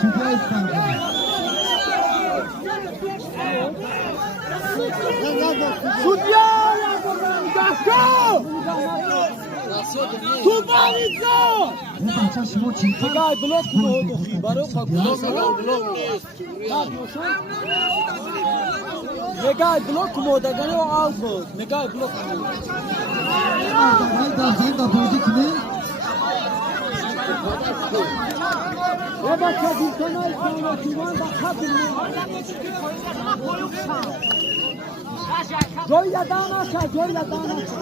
süper istedim. Судья! Тупаница! Бегай, блок много, баро как блок Бегай, блок мода, гане албо. Бегай, блок мода. Baba kadın ay sana divan da kadın. Joya dana sa, joya dana sa.